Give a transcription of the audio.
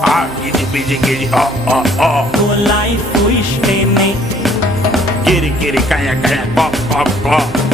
Giddy, Tua life, tua estene. Giddy, canha, pop, pop, pop.